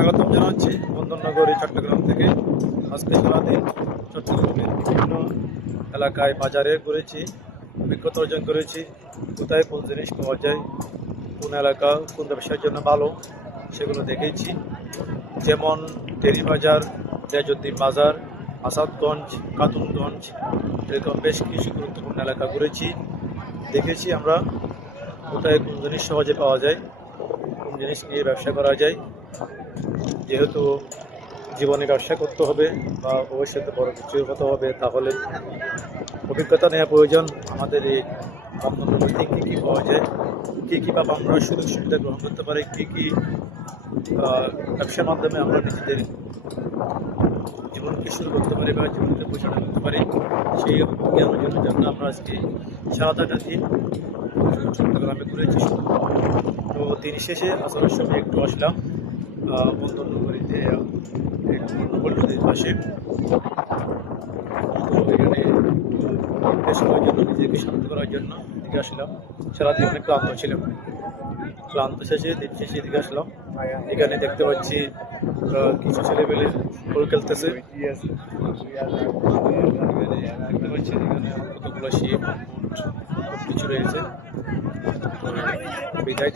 স্বাগতম জানাচ্ছি বন্দরনগরী চট্টগ্রাম থেকে। আজকে সারাদিন চট্টগ্রামের বিভিন্ন এলাকায় বাজারে ঘুরেছি, অভিজ্ঞতা অর্জন করেছি কোথায় কোন জিনিস পাওয়া যায়, কোন এলাকা কোন ব্যবসার জন্য ভালো সেগুলো দেখেছি। যেমন টেরি বাজার, তেজউদ্দিন বাজার, আসাদগঞ্জ, খাতুনগঞ্জ, এরকম বেশ কিছু গুরুত্বপূর্ণ এলাকা ঘুরেছি। দেখেছি আমরা কোথায় কোন জিনিস সহজে পাওয়া যায়, কোন জিনিস নিয়ে ব্যবসা করা যায়। যেহেতু জীবনে ব্যবসা করতে হবে বা ভবিষ্যতে বড় কিছু হতে হবে, তাহলে অভিজ্ঞতা নেওয়া প্রয়োজন। আমাদের এই বন্দরনগরীতে কী কী পাওয়া যায়, কী কী বা আমরা সুযোগ সুবিধা গ্রহণ করতে পারি, কী কী ব্যবসার মাধ্যমে আমরা নিজেদের জীবনকে শুরু করতে পারি বা জীবনকে পরিচালনা করতে পারি, সেই জ্ঞান অর্জনের জন্য আমরা আজকে সারাটা দিন চট্টগ্রামে ঘুরেছি। তো দিন শেষে আসার সময় একটু আসলাম বন্দরনগরীতে নদীর পাশে। তো এখানে রিফ্রেশ করার জন্য, নিজেকে শান্ত করার জন্য এদিকে আসলাম। সারাদিন অনেক ক্লান্ত ছিলাম, ক্লান্ত শেষে দিন শেষে এদিকে আসলাম। এখানে দেখতে পাচ্ছি কিছু ছেলেপেলে বল খেলতেছে। দেখতে পাচ্ছি এখানে কতগুলো শিপ, সব কিছু রয়েছে। বিদায়।